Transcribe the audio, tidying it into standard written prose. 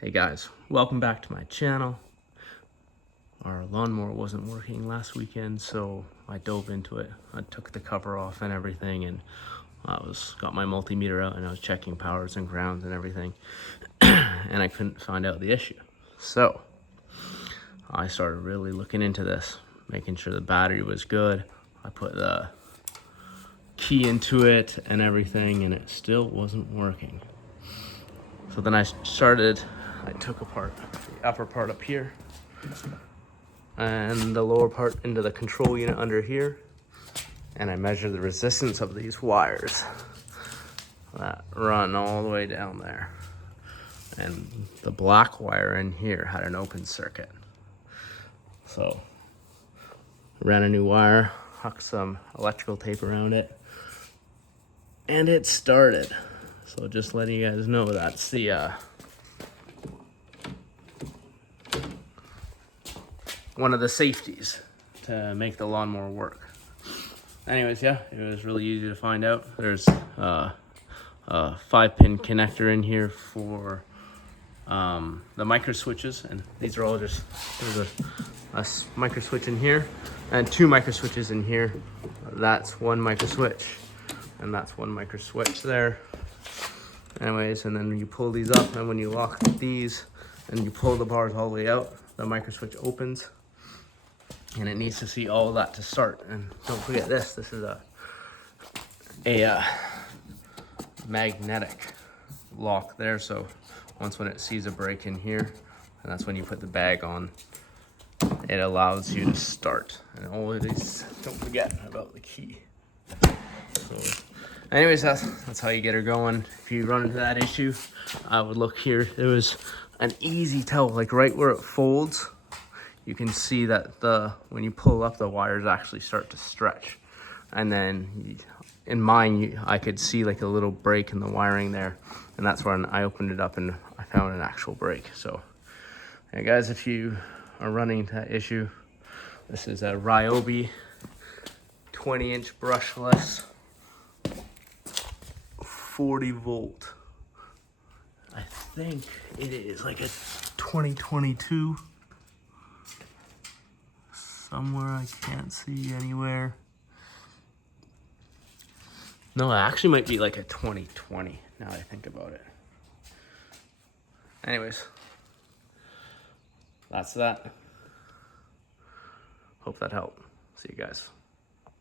Hey guys, welcome back to my channel. Our lawnmower wasn't working last weekend, so I dove into it. I took the cover off and everything, and got my multimeter out and I was checking powers and grounds and everything, and I couldn't find out the issue. So I started really looking into this, making sure the battery was good. I put the key into it and everything, and it still wasn't working. So then I took apart the upper part up here and the lower part into the control unit under here, and I measured the resistance of these wires that run all the way down there. And the black wire in here had an open circuit. So I ran a new wire, hucked some electrical tape around it, and it started. So just letting you guys know, that's the one of the safeties to make the lawnmower work. Anyways, yeah, it was really easy to find out. There's a 5-pin connector in here for the micro switches, and these are all just, there's a micro switch in here and 2 micro switches in here. That's 1 micro switch, and that's 1 micro switch there. Anyways, and then you pull these up, and when you lock these and you pull the bars all the way out, the micro switch opens, and it needs to see all of that to start. And don't forget this is a magnetic lock there, so when it sees a break in here, and that's when you put the bag on, it allows you to start. And always don't forget about the key. So anyways, that's how you get her going. If you run into that issue, I would look here. There was an easy tell, like right where it folds, you can see that when you pull up, the wires actually start to stretch. And then in mine, I could see like a little break in the wiring there, and that's when I opened it up and I found an actual break. So hey guys, if you are running into that issue, this is a Ryobi 20-inch brushless 40 volt. I think it is like a 2022. Somewhere I can't see anywhere. No, it actually might be like a 2020 now that I think about it. Anyways, that's that. Hope that helped. See you guys.